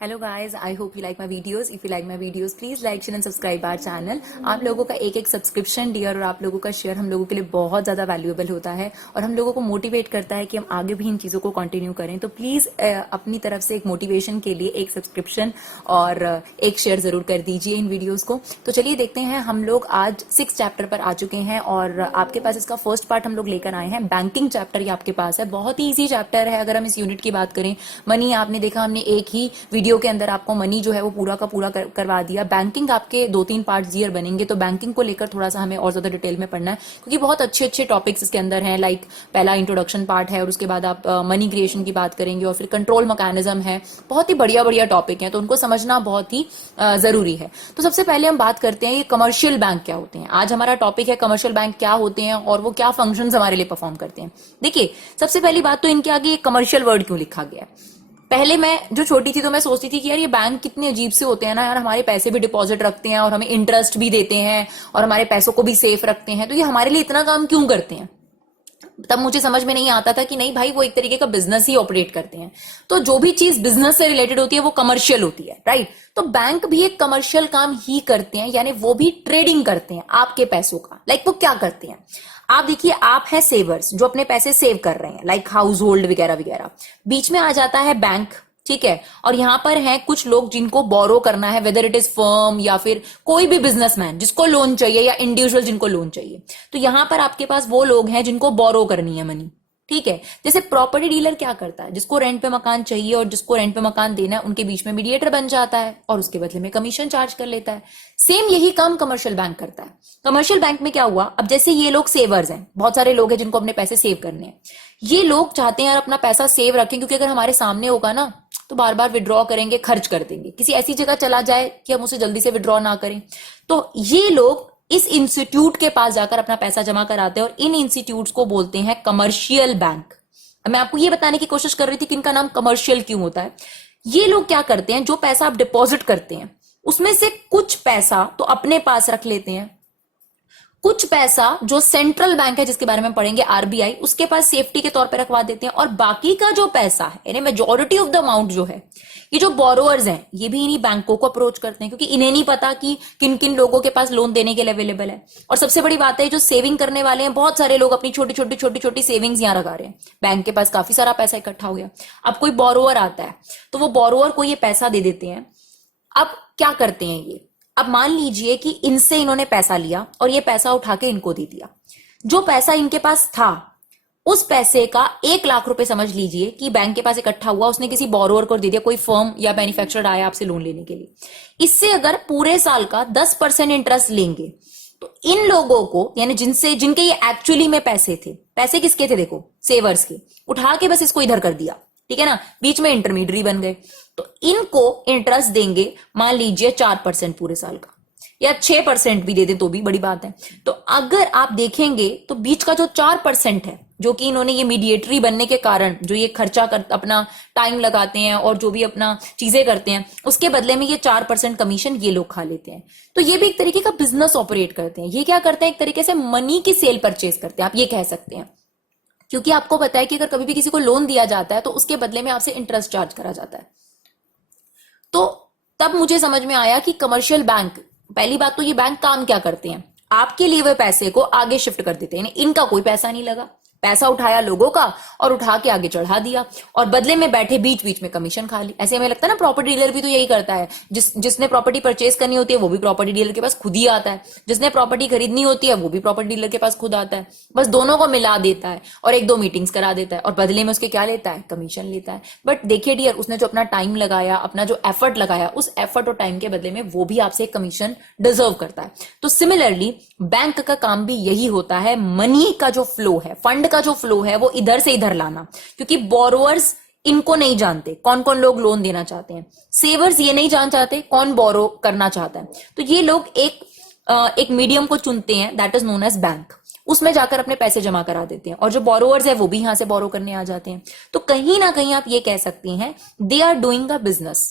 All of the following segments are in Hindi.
Hello guys, I hope you like my videos. If you like my videos please like share and subscribe our channel. आप लोगों का एक एक सब्सक्रिप्शन डियर और आप लोगों का शेयर हम लोगों के लिए बहुत ज्यादा वैल्यूएबल होता है और हम लोगों को मोटिवेट करता है कि हम आगे भी इन चीजों को कंटिन्यू करें। तो प्लीज अपनी तरफ से एक मोटिवेशन के लिए एक सब्सक्रिप्शन और एक शेयर जरूर कर दीजिए इन वीडियोज को। तो चलिए देखते हैं, हम लोग आज 6 चैप्टर पर आ चुके हैं और आपके पास इसका फर्स्ट पार्ट हम लोग लेकर आए हैं। बैंकिंग चैप्टर ये आपके पास है, बहुत ही ईजी चैप्टर है। अगर हम इस यूनिट की बात करें, मनी आपने देखा, हमने एक ही वीडियो के अंदर आपको मनी जो है वो पूरा का पूरा करवा दिया। बैंकिंग आपके 2-3 पार्ट जीयर बनेंगे, तो बैंकिंग को लेकर थोड़ा सा हमें और ज्यादा डिटेल में पढ़ना है क्योंकि बहुत अच्छे अच्छे टॉपिक्स इसके अंदर हैं। लाइक पहला इंट्रोडक्शन पार्ट है और उसके बाद आप मनी क्रिएशन की बात करेंगे और फिर कंट्रोल मैकेनिज्म है। बहुत ही बढ़िया बढ़िया टॉपिक है, तो उनको समझना बहुत ही जरूरी है। तो सबसे पहले हम बात करते हैं ये कमर्शियल बैंक क्या होते हैं। आज हमारा टॉपिक है कमर्शियल बैंक क्या होते हैं और वो क्या फंक्शंस हमारे लिए परफॉर्म करते हैं। देखिए, सबसे पहली बात तो इनके आगे कमर्शियल वर्ड क्यों लिखा गया है। पहले मैं जो छोटी थी तो मैं सोचती थी कि यार ये बैंक कितने अजीब से होते हैं ना यार, हमारे पैसे भी डिपॉजिट रखते हैं और हमें इंटरेस्ट भी देते हैं और हमारे पैसों को भी सेफ रखते हैं, तो ये हमारे लिए इतना काम क्यों करते हैं। तब मुझे समझ में नहीं आता था कि नहीं भाई, वो एक तरीके का बिजनेस ही ऑपरेट करते हैं। तो जो भी चीज बिजनेस से रिलेटेड होती है वो कमर्शियल होती है, राइट। तो बैंक भी एक कमर्शियल काम ही करते हैं, यानी वो भी ट्रेडिंग करते हैं आपके पैसों का। लाइक वो क्या करते हैं, आप देखिए, आप है सेवर्स जो अपने पैसे सेव कर रहे हैं, लाइक हाउस होल्ड वगैरह वगैरह। बीच में आ जाता है बैंक, ठीक है। और यहां पर हैं कुछ लोग जिनको बोरो करना है, वेदर इट इज फर्म या फिर कोई भी बिजनेसमैन जिसको लोन चाहिए या इंडिविजुअल जिनको लोन चाहिए। तो यहां पर आपके पास वो लोग हैं जिनको बोरो करनी है मनी, ठीक है। जैसे प्रॉपर्टी डीलर क्या करता है, जिसको रेंट पे मकान चाहिए और जिसको रेंट पे मकान देना है, उनके बीच में मीडिएटर बन जाता है और उसके बदले में कमीशन चार्ज कर लेता है। सेम यही काम कमर्शियल बैंक करता है। कमर्शियल बैंक में क्या हुआ, अब जैसे ये लोग सेवर्स हैं, बहुत सारे लोग हैं जिनको अपने पैसे सेव करने हैं। ये लोग चाहते हैं यार अपना पैसा सेव रखें, क्योंकि अगर हमारे सामने होगा ना तो बार बार विड्रॉ करेंगे, खर्च कर देंगे, किसी ऐसी जगह चला जाए कि हम उसे जल्दी से विड्रॉ ना करें। तो ये लोग इस इंस्टीट्यूट के पास जाकर अपना पैसा जमा कराते हैं और इन इंस्टीट्यूट्स को बोलते हैं कमर्शियल बैंक। मैं आपको ये बताने की कोशिश कर रही थी कि इनका नाम कमर्शियल क्यों होता है। ये लोग क्या करते हैं, जो पैसा आप डिपॉजिट करते हैं उसमें से कुछ पैसा तो अपने पास रख लेते हैं, कुछ पैसा जो सेंट्रल बैंक है जिसके बारे में पढ़ेंगे आरबीआई, उसके पास सेफ्टी के तौर पे रखवा देते हैं। और बाकी का जो पैसा है, यानी मेजॉरिटी ऑफ द अमाउंट जो है, ये जो बोरोअर्स हैं ये भी इन्हीं बैंकों को अप्रोच करते हैं, क्योंकि इन्हें नहीं पता कि किन किन लोगों के पास लोन देने के लिए अवेलेबल है। और सबसे बड़ी बात है, जो सेविंग करने वाले हैं, बहुत सारे लोग अपनी छोटी छोटी सेविंग्स यहां लगा रहे हैं। बैंक के पास काफी सारा पैसा इकट्ठा हो गया। अब कोई बोरोअर आता है तो वो बोरोअर को ये पैसा दे देते हैं। अब क्या करते हैं ये, अब मान लीजिए कि इनसे इन्होंने पैसा लिया और ये पैसा उठा के इनको दे दिया। जो पैसा इनके पास था, उस पैसे का 1 लाख रुपए समझ लीजिए कि बैंक के पास इकट्ठा हुआ, उसने किसी बोरोअर को दे दिया, कोई फर्म या मैन्युफैक्चरर आया आपसे लोन लेने के लिए। इससे अगर पूरे साल का 10% इंटरेस्ट लेंगे तो इन लोगों को, यानी जिनके ये एक्चुअली में पैसे थे, पैसे किसके थे, देखो सेवर्स के, उठा के बस इसको इधर कर दिया, ठीक है ना, बीच में इंटरमीडियरी बन गए। तो इनको इंटरेस्ट देंगे मान लीजिए 4% पूरे साल का, या 6% भी दे दे तो भी बड़ी बात है। तो अगर आप देखेंगे तो बीच का जो 4% है, जो कि इन्होंने ये मीडिएटरी बनने के कारण जो ये खर्चा कर अपना टाइम लगाते हैं और जो भी अपना चीजें करते हैं, उसके बदले में ये 4% कमीशन ये लोग खा लेते हैं। तो ये भी एक तरीके का बिजनेस ऑपरेट करते हैं। ये क्या करते हैं, एक तरीके से मनी की सेल परचेज करते हैं, आप ये कह सकते हैं। क्योंकि आपको पता है कि अगर कभी भी किसी को लोन दिया जाता है तो उसके बदले में आपसे इंटरेस्ट चार्ज करा जाता है। तो तब मुझे समझ में आया कि कमर्शियल बैंक, पहली बात तो ये बैंक काम क्या करते हैं, आपके लिए हुए पैसे को आगे शिफ्ट कर देते हैं। इनका कोई पैसा नहीं लगा, पैसा उठाया लोगों का और उठा के आगे चढ़ा दिया और बदले में बैठे बीच बीच में कमीशन खा ली। ऐसे हमें लगता है ना, प्रॉपर्टी डीलर भी तो यही करता है। जिसने प्रॉपर्टी परचेज करनी होती है वो भी प्रॉपर्टी डीलर के पास खुद ही आता है, जिसने प्रॉपर्टी खरीदनी होती है वो भी प्रॉपर्टी डीलर के पास खुद आता है। बस दोनों को मिला देता है और 1-2 मीटिंग्स करा देता है और बदले में उसके क्या लेता है, कमीशन लेता है। बट देखिए डियर, उसने जो अपना टाइम लगाया, अपना जो एफर्ट लगाया, उस एफर्ट और टाइम के बदले में वो भी आपसे कमीशन डिजर्व करता है। तो सिमिलरली बैंक का काम भी यही होता है, मनी का जो फ्लो है, फंड का जो फ्लो है, वो इधर से इधर लाना। क्योंकि बोरोअर्स इनको नहीं जानते कौन कौन लोग लोन देना चाहते हैं, सेवर्स ये नहीं जान चाहते कौन बोरो करना चाहता है। तो ये लोग एक मीडियम को चुनते हैं, that is known as bank. उसमें जाकर अपने पैसे जमा करा देते हैं और जो बोरोअर्स है वो भी यहां से बोरो करने आ जाते हैं। तो कहीं ना कहीं आप ये कह सकती हैं, they are doing a business,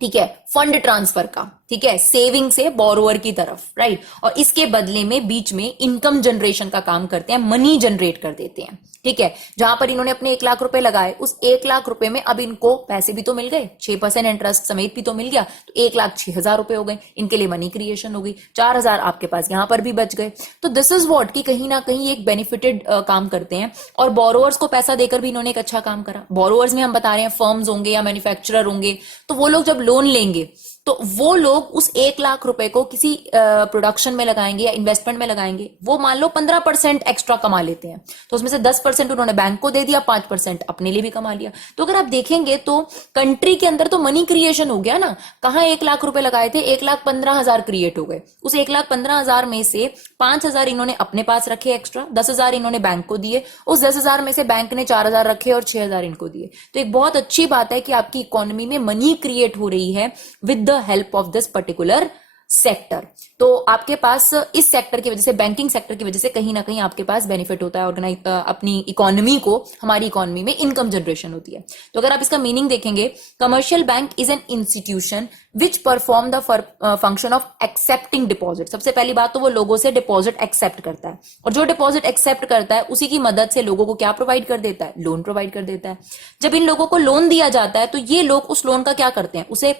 ठीक है, फंड ट्रांसफर का। ठीक है, सेविंग से बोरोअर की तरफ, राइट। और इसके बदले में बीच में इनकम जनरेशन का काम करते हैं, मनी जनरेट कर देते हैं, ठीक है। जहां पर इन्होंने अपने 1 लाख रुपए लगाए, उस 1 लाख रुपए में अब इनको पैसे भी तो मिल गए, 6% इंटरेस्ट समेत भी तो मिल गया, तो 1,06,000 रुपए हो गए, इनके लिए मनी क्रिएशन हो गई, 4,000 आपके पास यहां पर भी बच गए। तो दिस इज व्हाट कि कहीं ना कहीं एक बेनिफिटेड काम करते हैं। और बोरोअर्स को पैसा देकर भी इन्होंने एक अच्छा काम करा। बोरोअर्स में हम बता रहे हैं फर्म्स होंगे या मैन्युफैक्चरर होंगे, तो वो लोग जब लोन लेंगे तो वो लोग उस 1 लाख रुपए को किसी प्रोडक्शन में लगाएंगे या इन्वेस्टमेंट में लगाएंगे, वो मान लो 15% एक्स्ट्रा कमा लेते हैं, तो उसमें से 10% उन्होंने बैंक को दे दिया, 5% अपने लिए भी कमा लिया। तो अगर आप देखेंगे तो कंट्री के अंदर तो मनी क्रिएशन हो गया ना। कहाँ 1 लाख रुपए लगाए थे, 1,15,000 क्रिएट हो गए। उस 1,15,000 में से 5,000 इन्होंने अपने पास रखे एक्स्ट्रा, 10,000 इन्होंने बैंक को दिए, उस 10,000 में से बैंक ने 4,000 रखे और 6,000 इनको दिए। तो एक बहुत अच्छी बात है कि आपकी इकोनॉमी में मनी क्रिएट हो रही है with the help of this particular sector. तो आपके पास इस सेक्टर की वजह से, बैंकिंग सेक्टर की वजह से कहीं ना कहीं आपके पास बेनिफिट होता है, ऑर्गेनाइज अपनी इकोनॉमी को, हमारी इकोनॉमी में इनकम जनरेशन होती है। तो अगर आप इसका मीनिंग देखेंगे, commercial bank is an institution which perform the function of accepting deposit. सबसे पहली बात तो वो लोगों से डिपॉजिट एक्सेप्ट करता है, और जो डिपॉजिट एक्सेप्ट करता है उसी की मदद से लोगों को क्या प्रोवाइड कर देता है, लोन प्रोवाइड कर देता है। जब इन लोगों को लोन दिया जाता है तो ये लोग उस लोन का क्या करते हैं, उसे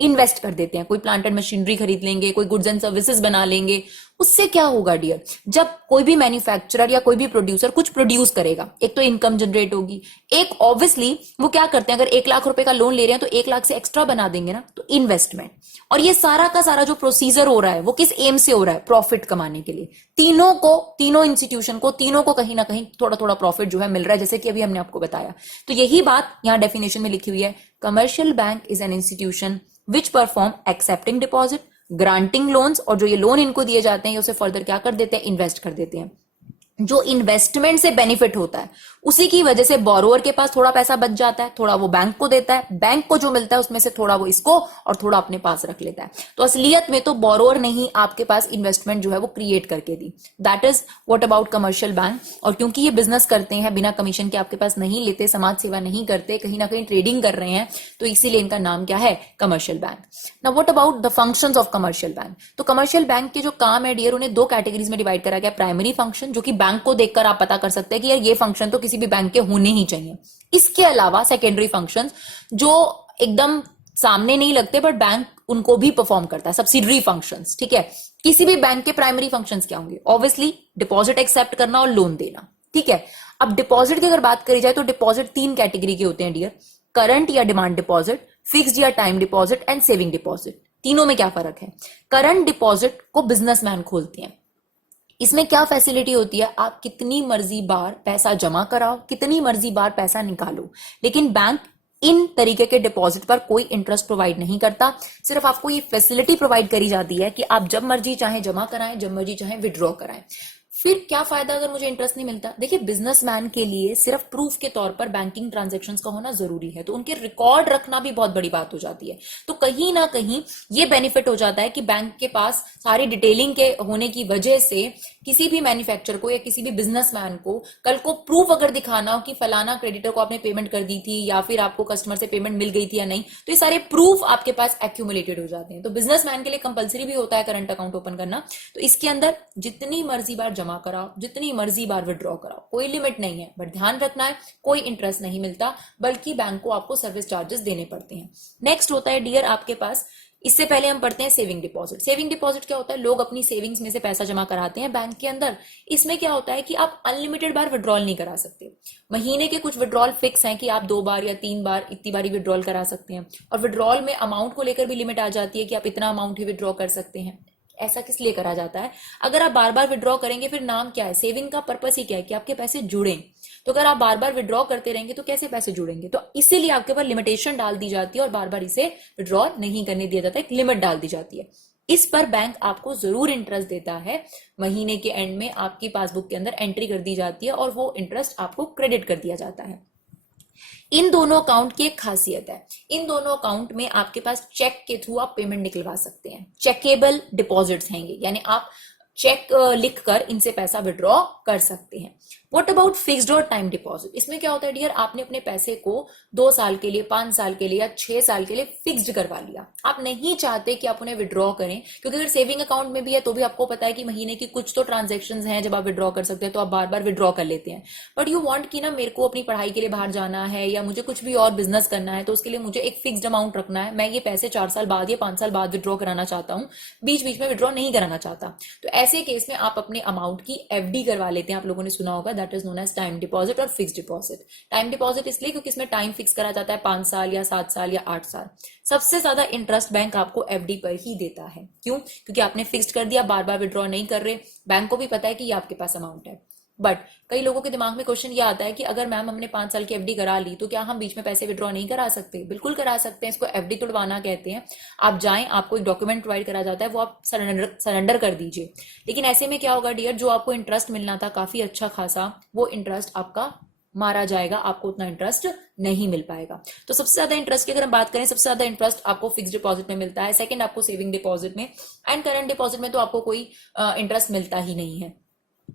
इन्वेस्ट कर देते हैं। कोई प्लांट एंड मशीनरी खरीद लेंगे, कोई गुड्स एंड सर्विसेज बना लेंगे। उससे क्या होगा डियर, जब कोई भी मैन्युफैक्चरर या कोई भी प्रोड्यूसर कुछ प्रोड्यूस करेगा, एक तो इनकम जनरेट होगी, एक ऑब्वियसली वो क्या करते हैं, अगर 1 लाख रुपए का लोन ले रहे हैं तो 1 लाख से एक्स्ट्रा बना देंगे ना, तो इन्वेस्टमेंट। और ये सारा का सारा जो प्रोसीजर हो रहा है वो किस एम से हो रहा है, प्रॉफिट कमाने के लिए। तीनों इंस्टीट्यूशन को, तीनों को कहीं ना कहीं थोड़ा थोड़ा प्रॉफिट जो है मिल रहा है, जैसे कि अभी हमने आपको बताया। तो यही बात यहां डेफिनेशन में लिखी हुई है, commercial bank is an institution which perform accepting deposit, granting loans, और जो ये लोन इनको दिए जाते हैं उसे फर्दर क्या कर देते हैं, इन्वेस्ट कर देते हैं। जो इन्वेस्टमेंट से बेनिफिट होता है उसी की वजह से बोरोअर के पास थोड़ा पैसा बच जाता है, थोड़ा वो बैंक को देता है, बैंक को जो मिलता है उसमें से थोड़ा वो इसको और थोड़ा अपने पास रख लेता है। तो असलियत में तो बोरोअर ने ही आपके पास इन्वेस्टमेंट जो है वो क्रिएट करके दी। That is what about commercial bank. और क्योंकि ये बिजनेस करते हैं, बिना कमीशन के आपके पास नहीं लेते, समाज सेवा नहीं करते, कहीं ना कहीं ट्रेडिंग कर रहे हैं, तो इसीलिए इनका नाम क्या है, commercial bank. Now what about the functions of commercial bank. तो कमर्शियल बैंक के जो काम है डियर, उन्हें 2 कैटेगरीज में डिवाइड करा गया। प्राइमरी फंक्शन, जो कि बैंक को देखकर आप पता कर सकते हैं कि यार ये फंक्शन तो किसी भी बैंक के होने ही चाहिए। इसके अलावा सेकेंडरी फंक्शंस जो एकदम सामने नहीं लगते बट बैंक उनको भी परफॉर्म करता है, सब्सिडरी फंक्शंस, ठीक है। किसी भी बैंक के प्राइमरी फंक्शंस क्या होंगे, ऑब्वियसली डिपॉजिट एक्सेप्ट करना और लोन देना, ठीक है। अब डिपॉजिट की अगर बात करी जाए तो डिपॉजिट 3 कैटेगरी के होते हैं डियर, करंट या डिमांड डिपॉजिट, फिक्स्ड या time deposit and saving deposit. तीनों में क्या फर्क है। करंट डिपॉजिट को बिजनेसमैन खोलते हैं। इसमें क्या फैसिलिटी होती है, आप कितनी मर्जी बार पैसा जमा कराओ, कितनी मर्जी बार पैसा निकालो, लेकिन बैंक इन तरीके के डिपॉजिट पर कोई इंटरेस्ट प्रोवाइड नहीं करता। सिर्फ आपको ये फैसिलिटी प्रोवाइड करी जाती है कि आप जब मर्जी चाहे जमा कराएं, जब मर्जी चाहे विड्रॉ कराएं। फिर क्या फायदा अगर मुझे इंटरेस्ट नहीं मिलता। देखिए, बिजनेसमैन के लिए सिर्फ प्रूफ के तौर पर बैंकिंग ट्रांजैक्शंस का होना जरूरी है, तो उनके रिकॉर्ड रखना भी बहुत बड़ी बात हो जाती है। तो कहीं ना कहीं ये बेनिफिट हो जाता है कि बैंक के पास सारी डिटेलिंग के होने की वजह से किसी भी मैन्युफैक्चरर को या किसी भी बिजनेसमैन को कल को प्रूफ अगर दिखाना हो कि फलाना क्रेडिटर को आपने पेमेंट कर दी थी या फिर आपको कस्टमर से पेमेंट मिल गई थी या नहीं, तो ये सारे प्रूफ आपके पास एक्यूमुलेटेड हो जाते हैं। तो बिजनेसमैन के लिए कंपलसरी भी होता है करंट अकाउंट ओपन करना। तो इसके अंदर जितनी मर्जी बार जमा कराओ, जितनी मर्जी बार विड्रॉ कराओ, कोई लिमिट नहीं है, बट ध्यान रखना है कोई इंटरेस्ट नहीं मिलता, बल्कि बैंक को आपको सर्विस चार्जेस देने पड़ते हैं। नेक्स्ट होता है डियर आपके पास, इससे पहले हम पढ़ते हैं सेविंग डिपॉजिट। सेविंग डिपॉजिट क्या होता है, लोग अपनी सेविंग्स में से पैसा जमा कराते हैं बैंक के अंदर। इसमें क्या होता है कि आप अनलिमिटेड बार विड्रॉल नहीं करा सकते। महीने के कुछ विड्रॉल फिक्स हैं कि आप 2 बार या 3 बार इतनी बारी विड्रॉल करा सकते हैं, और विड्रॉल में अमाउंट को लेकर भी लिमिट आ जाती है कि आप इतना अमाउंट ही विड्रॉ कर सकते हैं। ऐसा किस लिए करा जाता है, अगर आप बार बार विड्रॉ करेंगे, फिर नाम क्या है, सेविंग का पर्पस ही क्या है कि आपके पैसे जुड़े। तो अगर आप बार बार विड्रॉ करते रहेंगे तो कैसे पैसे जुड़ेंगे, तो इसीलिए आपके ऊपर लिमिटेशन डाल दी जाती है और बार बार इसे विड्रॉ नहीं करने दिया जाता, एक लिमिट डाल दी जाती है। इस पर बैंक आपको जरूर इंटरेस्ट देता है। महीने के एंड में आपकी पासबुक के अंदर एंट्री कर दी जाती है और वो इंटरेस्ट आपको क्रेडिट कर दिया जाता है। इन दोनों अकाउंट की एक खासियत है, इन दोनों अकाउंट में आपके पास चेक के थ्रू आप पेमेंट निकलवा सकते हैं। चेकेबल डिपॉजिट्स हैं ये, यानी आप चेक लिखकर इनसे पैसा विड्रॉ कर सकते हैं। व्हाट अबाउट फिक्स्ड और टाइम डिपॉजिट? इसमें क्या होता है डियर, आपने अपने पैसे को 2 साल के लिए, 5 साल के लिए या 6 साल के लिए फिक्स्ड करवा लिया। आप नहीं चाहते कि आप उन्हें विड्रॉ करें, क्योंकि अगर सेविंग अकाउंट में भी है तो भी आपको पता है कि महीने की कुछ तो ट्रांजेक्शन हैं जब आप विड्रॉ कर सकते हैं, तो आप बार बार विड्रॉ कर लेते हैं। बट यू वांट कि ना मेरे को अपनी पढ़ाई के लिए बाहर जाना है या मुझे कुछ भी और बिजनेस करना है, तो उसके लिए मुझे एक फिक्स्ड अमाउंट रखना है, मैं ये पैसे 4 साल बाद या 5 साल बाद विड्रॉ कराना चाहता हूँ, बीच बीच में विड्रॉ नहीं कराना चाहता। तो ऐसे केस में आप अपने अमाउंट की एफडी करवा लेते हैं। आप लोगों ने सुना होगा, that is known as time deposit और फिक्स्ड डिपॉजिट। टाइम डिपॉजिट इसलिए क्योंकि इसमें टाइम फिक्स करा जाता है 5 साल या 7 साल या 8 साल। सबसे ज्यादा इंटरेस्ट बैंक आपको एफडी पर ही देता है। क्यों? क्योंकि आपने फिक्स्ड कर दिया, बार बार विड्रॉ नहीं कर रहे, बैंक को भी पता है कि ये आपके पास अमाउंट है। बट कई लोगों के दिमाग में क्वेश्चन ये आता है कि अगर मैम हमने 5 साल की एफडी करा ली तो क्या हम बीच में पैसे विड्रॉ नहीं करा सकते? बिल्कुल करा सकते हैं, इसको एफडी तुड़वाना कहते हैं। आप जाएं, आपको एक डॉक्यूमेंट प्रोवाइड करा जाता है, वो आप सरेंडर कर दीजिए। लेकिन ऐसे में क्या होगा डियर, जो आपको इंटरेस्ट मिलना था काफी अच्छा खासा, वो इंटरेस्ट आपका मारा जाएगा, आपको उतना इंटरेस्ट नहीं मिल पाएगा। तो सबसे ज्यादा इंटरेस्ट की अगर हम बात करें, सबसे ज्यादा इंटरेस्ट आपको फिक्स्ड डिपॉजिट में मिलता है, सेकंड आपको सेविंग डिपॉजिट में, एंड करंट डिपॉजिट में तो आपको कोई इंटरेस्ट मिलता ही नहीं है।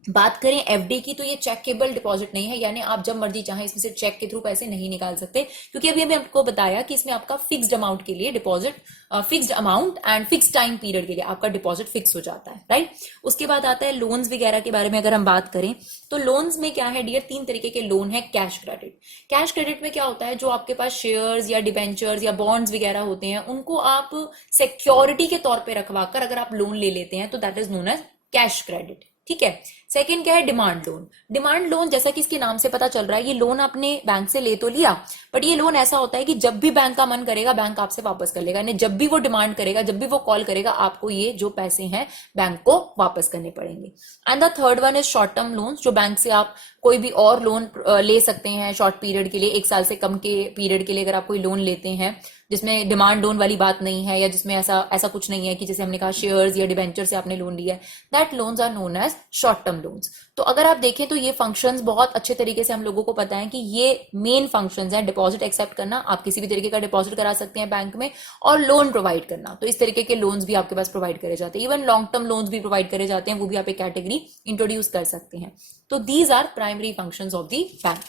बात करें एफडी की, तो ये चेकेबल डिपॉजिट नहीं है, यानी आप जब मर्जी चाहें इसमें से चेक के थ्रू पैसे नहीं निकाल सकते, क्योंकि अभी अभी आपको बताया कि इसमें आपका फिक्स्ड अमाउंट के लिए deposit, fixed amount and fix time period के लिए आपका डिपॉजिट फिक्स हो जाता है, राइट। उसके बाद आता है लोन्स वगैरह के बारे में अगर हम बात करें, तो लोन्स में क्या है डियर, 3 तरीके के लोन है। कैश क्रेडिट, कैश क्रेडिट में क्या होता है, जो आपके पास शेयर्स या डिबेंचर्स या बॉन्ड्स वगैरह होते हैं, उनको आप सिक्योरिटी के तौर पर रखवा कर अगर आप लोन ले लेते हैं, तो that is known as cash credit, ठीक है। सेकंड क्या है, डिमांड लोन। डिमांड लोन जैसा कि इसके नाम से पता चल रहा है, ये लोन आपने बैंक से ले तो लिया, बट ये लोन ऐसा होता है कि जब भी बैंक का मन करेगा बैंक आपसे वापस कर लेगा, यानी जब भी वो डिमांड करेगा, जब भी वो कॉल करेगा, आपको ये जो पैसे हैं बैंक को वापस करने पड़ेंगे। And the third one is short term loan, जो बैंक से आप कोई भी और लोन ले सकते हैं शॉर्ट पीरियड के लिए, 1 साल से कम के पीरियड के लिए अगर आप कोई लोन लेते हैं जिसमें डिमांड लोन वाली बात नहीं है, या जिसमें ऐसा कुछ नहीं है कि जैसे हमने कहा शेयर्स या डिबेंचर से आपने लोन लिया है, that loans are known as short term loans. तो अगर आप देखें तो ये फंक्शंस बहुत अच्छे तरीके से हम लोगों को पता है कि ये मेन फंक्शंस हैं। डिपॉजिट एक्सेप्ट करना, आप किसी भी तरीके का डिपॉजिट करा सकते हैं बैंक में, और लोन प्रोवाइड करना, तो इस तरीके के लोन्स भी आपके पास प्रोवाइड करे जाते हैं। इवन लॉन्ग टर्म लोन्स भी प्रोवाइड करे जाते हैं, वो भी आप एक कैटेगरी इंट्रोड्यूस कर सकते हैं। तो these are primary functions of the bank.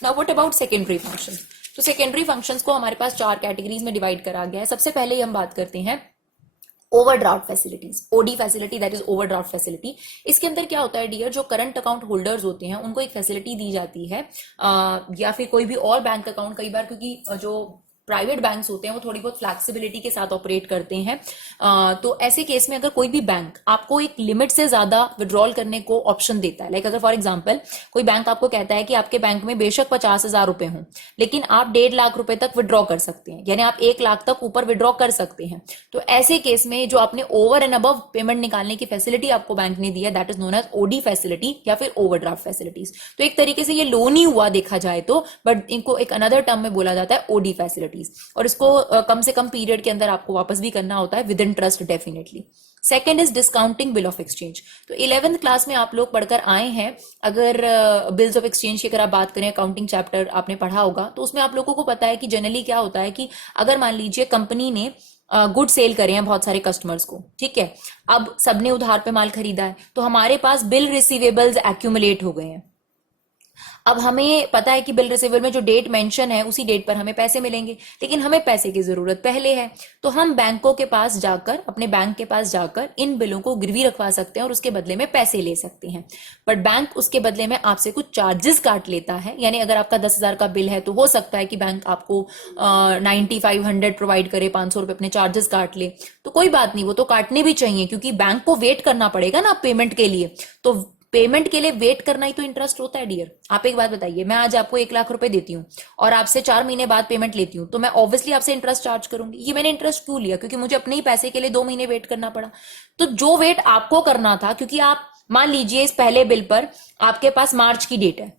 Now what about secondary functions? तो सेकेंडरी फंक्शंस को हमारे पास 4 कैटेगरीज में डिवाइड करा गया है। सबसे पहले हम बात करते हैं overdraft facilities, OD facility, that is overdraft facility. इसके अंदर क्या होता है डियर, जो करंट अकाउंट होल्डर्स होते हैं उनको एक फैसिलिटी दी जाती है, या फिर कोई भी और बैंक अकाउंट, कई बार क्योंकि जो प्राइवेट बैंक्स होते हैं वो थोड़ी बहुत फ्लैक्सिबिलिटी के साथ ऑपरेट करते हैं, तो ऐसे केस में अगर कोई भी बैंक आपको एक लिमिट से ज्यादा विड्रॉल करने को ऑप्शन देता है, लाइक अगर फॉर एग्जांपल कोई बैंक आपको कहता है कि आपके बैंक में बेशक 50,000 रुपए हों, लेकिन आप 1.5 लाख रुपए तक विड्रॉ कर सकते हैं, यानी आप 1 लाख तक ऊपर विड्रॉ कर सकते हैं, तो ऐसे केस में जो आपने ओवर एंड अबव पेमेंट निकालने की फैसिलिटी आपको बैंक ने दी है, that is known as OD facility या फिर ओवरड्राफ्ट फैसिलिटीज। तो एक तरीके से ये लोन ही हुआ देखा जाए तो, बट इनको एक अनदर टर्म में बोला जाता है ओडी फैसिलिटीज, और इसको कम से कम पीरियड के अंदर आपको वापस भी करना होता है with in trust definitely. Second is discounting bill of exchange. तो 11th क्लास में आप लोग पढ़कर आए हैं, अगर बिल्स ऑफ एक्सचेंज की अगर आप बात करें, अकाउंटिंग चैप्टर आपने पढ़ा होगा, तो उसमें आप लोगों को पता है कि जनरली क्या होता है कि अगर मान लीजिए कंपनी ने गुड सेल करे हैं बहुत सारे कस्टमर्स को, ठीक है, अब सबने उधार पे माल खरीदा है, तो हमारे पास बिल रिसीवेबल्स एक्यूमुलेट हो गए हैं। अब हमें पता है कि बिल रिसीवेबल में जो डेट मेंशन है उसी डेट पर हमें पैसे मिलेंगे, लेकिन हमें पैसे की जरूरत पहले है, तो हम बैंकों के पास जाकर, अपने बैंक के पास जाकर इन बिलों को गिरवी रखवा सकते हैं और उसके बदले में पैसे ले सकते हैं। बट बैंक उसके बदले में आपसे कुछ चार्जेस काट लेता है, यानी अगर आपका 10,000 का बिल है तो हो सकता है कि बैंक आपको 9500 प्रोवाइड करे, 500 रुपए अपने चार्जेस काट ले, तो कोई बात नहीं, वो तो काटने भी चाहिए क्योंकि बैंक को वेट करना पड़ेगा ना पेमेंट के लिए, तो पेमेंट के लिए वेट करना ही तो इंटरेस्ट होता है डियर। आप एक बात बताइए, मैं आज आपको 1 लाख रुपए देती हूँ और आपसे 4 महीने बाद पेमेंट लेती हूँ, तो मैं ऑब्वियसली आपसे इंटरेस्ट चार्ज करूंगी। ये मैंने इंटरेस्ट क्यों लिया? क्योंकि मुझे अपने ही पैसे के लिए 2 महीने वेट करना पड़ा। तो जो वेट आपको करना था, क्योंकि आप मान लीजिए इस पहले बिल पर आपके पास मार्च की डेट है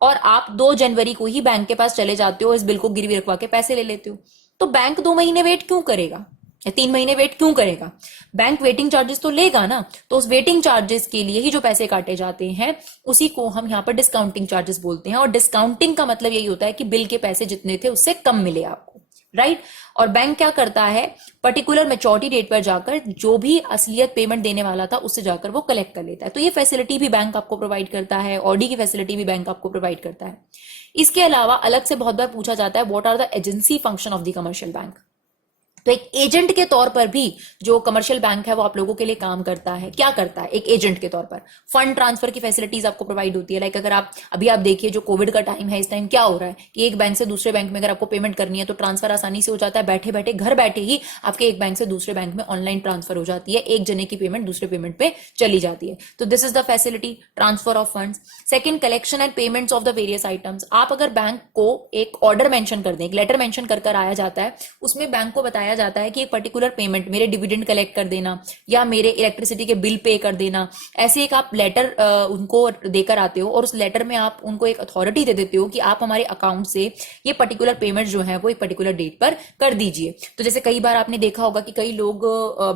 और आप 2 जनवरी को ही बैंक के पास चले जाते हो, इस बिल को गिरवी रखवा के पैसे ले लेते हो, तो बैंक 2 महीने वेट क्यों करेगा, 3 महीने वेट क्यों करेगा? बैंक वेटिंग चार्जेस तो लेगा ना, तो उस वेटिंग चार्जेस के लिए ही जो पैसे काटे जाते हैं उसी को हम यहाँ पर डिस्काउंटिंग चार्जेस बोलते हैं। और डिस्काउंटिंग का मतलब यही होता है कि बिल के पैसे जितने थे उससे कम मिले आपको, राइट। और बैंक क्या करता है, पर्टिकुलर मैच्योरिटी डेट पर जाकर जो भी असलियत पेमेंट देने वाला था उससे जाकर वो कलेक्ट कर लेता है। तो ये फैसिलिटी भी बैंक आपको प्रोवाइड करता है, ऑडी की फैसिलिटी भी बैंक आपको प्रोवाइड करता है। इसके अलावा अलग से बहुत बार पूछा जाता है, what are the agency function of the commercial bank. तो एक एजेंट के तौर पर भी जो कमर्शियल बैंक है वो आप लोगों के लिए काम करता है। क्या करता है एक एजेंट के तौर पर, फंड ट्रांसफर की फैसिलिटीज आपको प्रोवाइड होती है। लाइक अगर आप देखिए जो कोविड का टाइम है, इस टाइम क्या हो रहा है कि एक बैंक से दूसरे बैंक में अगर आपको पेमेंट करनी है तो ट्रांसफर आसानी से हो जाता है, बैठे बैठे घर बैठे ही आपके एक बैंक से दूसरे बैंक में ऑनलाइन ट्रांसफर हो जाती है, एक जने की पेमेंट दूसरे पेमेंट पे चली जाती है। तो this is the facility, transfer of funds. Second, collection and payments of the various items. आप अगर बैंक को एक ऑर्डर मेंशन कर दें, एक लेटर मेंशन कर आया जाता है, उसमें बैंक को बताया जाता है कि एक पर्टिकुलर पेमेंट, मेरे डिविडेंड कलेक्ट कर देना या मेरे इलेक्ट्रिसिटी के बिल पे कर देना, ऐसे एक आप लेटर उनको देकर आते हो और उस लेटर में आप उनको एक अथॉरिटी दे देते हो कि आप हमारे अकाउंट से ये पर्टिकुलर पेमेंट जो है वो एक पर्टिकुलर डेट पर कर दीजिए। तो जैसे कई बार आपने देखा होगा कि कई लोग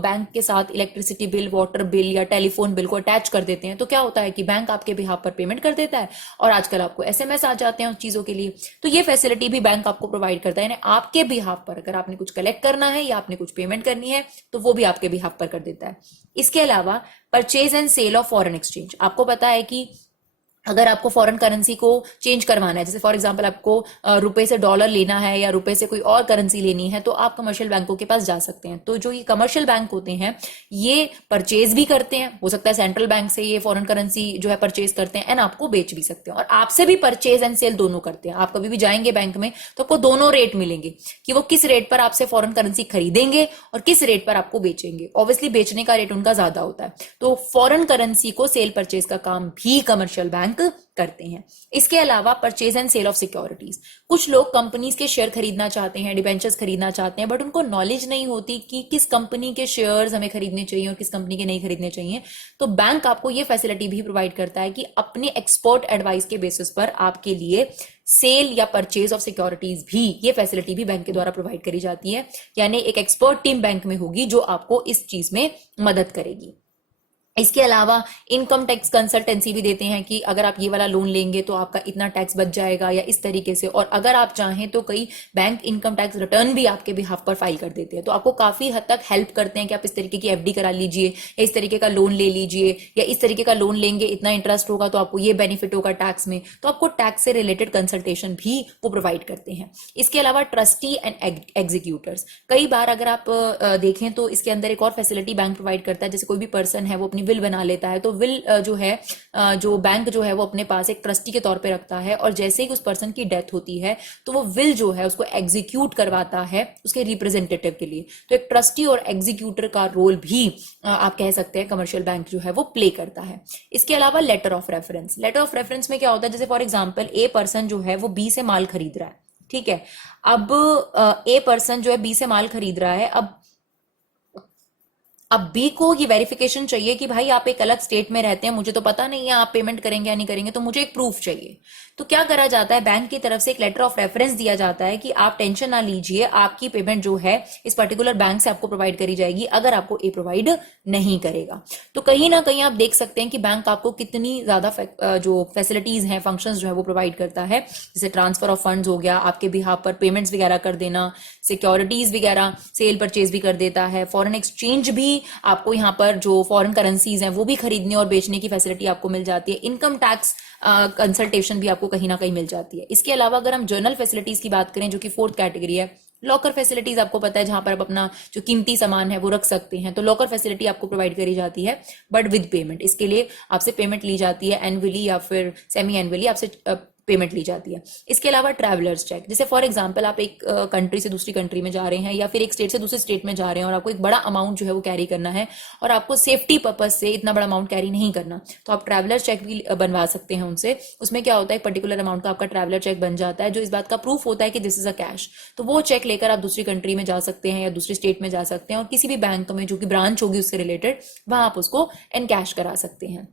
बैंक के साथ इलेक्ट्रिसिटी बिल, वाटर बिल या टेलीफोन बिल को अटैच कर देते हैं। तो क्या होता है कि बैंक आपके बिहाफ पर पेमेंट कर देता है और आजकल आपको एसएमएस आ जाते हैं उस चीजों के लिए। तो ये फैसिलिटी भी बैंक आपको प्रोवाइड करता है, यानी आपके बिहाफ पर अगर आपने कुछ कलेक्ट करना है या आपने कुछ पेमेंट करनी है तो वो भी आपके बिहाफ पर कर देता है। इसके अलावा purchase and sale of foreign exchange. आपको पता है कि अगर आपको फॉरेन करेंसी को चेंज करवाना है, जैसे फॉर एग्जांपल आपको रुपए से डॉलर लेना है या रुपए से कोई और करेंसी लेनी है, तो आप कमर्शियल बैंकों के पास जा सकते हैं। तो जो ये कमर्शियल बैंक होते हैं ये परचेज भी करते हैं, हो सकता है सेंट्रल बैंक से ये फॉरेन करेंसी जो है परचेज करते हैं एंड आपको बेच भी सकते हैं, और आपसे भी परचेज एंड सेल दोनों करते हैं। आप कभी भी जाएंगे बैंक में तो आपको दोनों रेट मिलेंगे कि वो किस रेट पर आपसे फॉरेन करेंसी खरीदेंगे और किस रेट पर आपको बेचेंगे। ऑब्वियसली बेचने का रेट उनका ज्यादा होता है, तो फॉरेन करेंसी को सेल परचेज का काम भी कमर्शियल बैंक करते हैं। इसके अलावा purchase and sale of securities. कुछ लोग कंपनीज के शेयर खरीदना चाहते हैं, डिबेंचर्स खरीदना चाहते हैं, बट उनको नॉलेज नहीं होती कि किस कंपनी के शेयर्स हमें खरीदने चाहिए और किस कंपनी के नहीं खरीदने चाहिए। तो बैंक आपको ये फैसिलिटी भी प्रोवाइड करता है कि अपने एक्सपर्ट एडवाइस के बेसिस पर आपके लिए सेल या परचेज ऑफ सिक्योरिटीज भी, ये फैसिलिटी भी बैंक के द्वारा प्रोवाइड करी जाती है। यानी एक एक्सपर्ट टीम बैंक में होगी जो आपको इस चीज में मदद करेगी। इसके अलावा इनकम टैक्स कंसल्टेंसी भी देते हैं कि अगर आप ये वाला लोन लेंगे तो आपका इतना टैक्स बच जाएगा या इस तरीके से। और अगर आप चाहें तो कई बैंक इनकम टैक्स रिटर्न भी आपके बिहाफ पर फाइल कर देते हैं, तो आपको काफी हद तक हेल्प करते हैं कि आप इस तरीके की एफडी करा लीजिए या इस तरीके का लोन ले लीजिए, या इस तरीके का लोन लेंगे इतना इंटरेस्ट होगा तो आपको ये बेनिफिट होगा टैक्स में। तो आपको टैक्स से रिलेटेड कंसल्टेशन भी वो प्रोवाइड करते हैं। इसके अलावा ट्रस्टी एंड एग्जीक्यूटर्स। कई बार अगर आप देखें तो इसके अंदर एक और फैसिलिटी बैंक प्रोवाइड करता है। जैसे कोई भी पर्सन है वो अपनी विल बना लेता है, तो विल जो है जो बैंक जो है वो अपने पास एक ट्रस्टी के तौर पे रखता है, और जैसे ही उस पर्सन की डेथ होती है तो वो विल जो है उसको एग्जीक्यूट करवाता है उसके रिप्रेजेंटेटिव के लिए। तो एक ट्रस्टी और एग्जीक्यूटर का रोल भी आप कह सकते हैं कमर्शियल बैंक जो है वो प्ले करता है। इसके अलावा letter of reference. Letter of reference में क्या होता है, जैसे फॉर एग्जाम्पल ए पर्सन जो है वो बी से माल खरीद रहा है, ठीक है। अब ए पर्सन जो है बी से माल खरीद रहा है, अब बी को ये वेरिफिकेशन चाहिए कि भाई आप एक अलग स्टेट में रहते हैं, मुझे तो पता नहीं है आप पेमेंट करेंगे या नहीं करेंगे, तो मुझे एक प्रूफ चाहिए। तो क्या करा जाता है, बैंक की तरफ से एक लेटर ऑफ रेफरेंस दिया जाता है कि आप टेंशन ना लीजिए, आपकी पेमेंट जो है इस पर्टिकुलर बैंक से आपको प्रोवाइड करी जाएगी अगर आपको ए प्रोवाइड नहीं करेगा। तो कहीं ना कहीं आप देख सकते हैं कि बैंक आपको कितनी ज्यादा जो फैसिलिटीज हैं, फंक्शंस जो है वो प्रोवाइड करता है। जैसे ट्रांसफर ऑफ फंड्स हो गया, आपके बिहाफ पर पेमेंट्स वगैरह कर देना, सिक्योरिटीज वगैरह सेल परचेज भी कर देता है, फॉरेन एक्सचेंज भी आपको यहाँ पर जो फॉरेन करेंसीज हैं वो भी खरीदने और बेचने की फैसिलिटी आपको मिल जाती है, इनकम टैक्स कंसल्टेशन भी आपको कहीं ना कहीं मिल जाती है। इसके अलावा अगर हम जर्नल फैसिलिटीज की बात करें जो कि फोर्थ कैटेगरी है, लॉकर फैसिलिटीज आपको पता है जहां पर आप अपना जो कीमती सामान है वो रख सकते हैं, तो लॉकर फैसिलिटी आपको प्रोवाइड करी जाती है बट विद पेमेंट। इसके लिए आपसे पेमेंट ली जाती है एनुअली या फिर सेमी एनुअली आपसे पेमेंट ली जाती है। इसके अलावा ट्रैवलर्स चेक, जैसे फॉर एग्जांपल आप एक कंट्री से दूसरी कंट्री में जा रहे हैं या फिर एक स्टेट से दूसरे स्टेट में जा रहे हैं और आपको एक बड़ा अमाउंट जो है वो कैरी करना है और आपको सेफ्टी पर्पज से इतना बड़ा अमाउंट कैरी नहीं करना, तो आप ट्रैवलर चेक भी बनवा सकते हैं उनसे। उसमें क्या होता है, एक पर्टिकुलर अमाउंट का आपका ट्रैवलर चेक बन जाता है जो इस बात का प्रूफ होता है कि दिस इज अ कैश। तो वो चेक लेकर आप दूसरी कंट्री में जा सकते हैं या दूसरी स्टेट में जा सकते हैं और किसी भी बैंक में जो कि ब्रांच होगी उससे रिलेटेड वहां आप उसको एनकैश करा सकते हैं।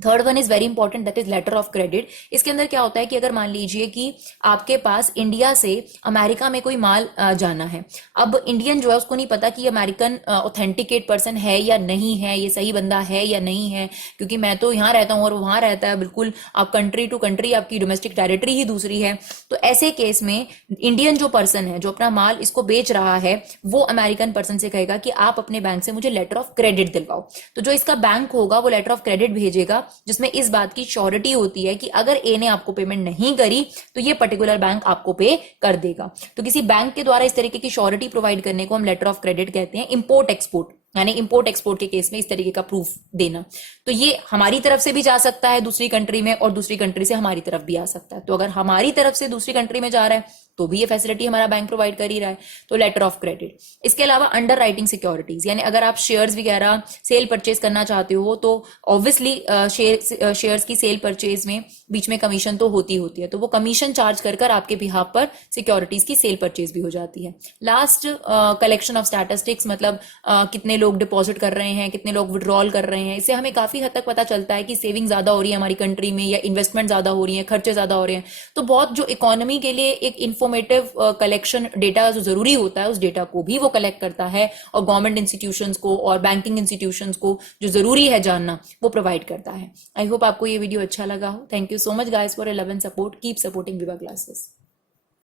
Third one is very important, that is letter of credit. इसके अंदर क्या होता है कि अगर मान लीजिए कि आपके पास इंडिया से अमेरिका में कोई माल जाना है, अब इंडियन जो है उसको नहीं पता कि अमेरिकन ऑथेंटिकेट पर्सन है या नहीं है, ये सही बंदा है या नहीं है, क्योंकि मैं तो यहाँ रहता हूँ और वहां रहता है, बिल्कुल आप कंट्री टू कंट्री, आपकी डोमेस्टिक टेरिटरी ही दूसरी है। तो ऐसे केस में इंडियन जो पर्सन है जो अपना माल इसको बेच रहा है, वो अमेरिकन पर्सन से कहेगा कि आप अपने बैंक से मुझे लेटर ऑफ क्रेडिट दिलवाओ। तो जो इसका बैंक होगा वो लेटर ऑफ क्रेडिट भेजेगा, जिसमें इस बात की श्योरिटी होती है कि अगर ए ने आपको पेमेंट नहीं करी तो ये पर्टिकुलर बैंक आपको पे कर देगा। तो किसी बैंक के द्वारा इस तरीके की श्योरिटी प्रोवाइड करने को हम लेटर ऑफ क्रेडिट कहते हैं। इंपोर्ट एक्सपोर्ट, यानी इंपोर्ट एक्सपोर्ट के केस में इस तरीके का प्रूफ देना, तो ये हमारी तरफ से भी जा सकता है दूसरी कंट्री में और दूसरी कंट्री से हमारी तरफ भी आ सकता है। तो अगर हमारी तरफ से दूसरी कंट्री में जा रहा है तो भी ये फैसिलिटी हमारा बैंक प्रोवाइड कर ही रहा है, तो लेटर ऑफ क्रेडिट। इसके अलावा अंडर राइटिंग सिक्योरिटीज, यानी अगर आप शेयर्स वगैरह सेल परचेज करना चाहते हो तो ऑब्वियसली शेयर्स की सेल परचेज में बीच में कमीशन तो होती है, तो वो कमीशन चार्ज कर आपके बिहाफ पर सिक्योरिटीज की सेल परचेज भी हो जाती है। लास्ट कलेक्शन ऑफ स्टैटिस्टिक्स, मतलब कितने लोग डिपॉजिट कर रहे हैं, कितने लोग विड्रॉल कर रहे हैं, इससे हमें काफी हद तक पता चलता है कि सेविंग ज्यादा हो रही है हमारी कंट्री में या इन्वेस्टमेंट ज्यादा हो रही है, खर्चे ज्यादा हो रहे हैं। तो बहुत जो इकोनॉमी के लिए एक इंफॉर्मेटिव कलेक्शन डेटा जो जरूरी होता है, उस डेटा को भी वो कलेक्ट करता है और गवर्नमेंट इंस्टीट्यूशंस को और बैंकिंग इंस्टीट्यूशंस को जो जरूरी है जानना वो प्रोवाइड करता है। आई होप आपको ये वीडियो अच्छा लगा हो। Thank you so much guys for 11 support, keep supporting विवा क्लासेस।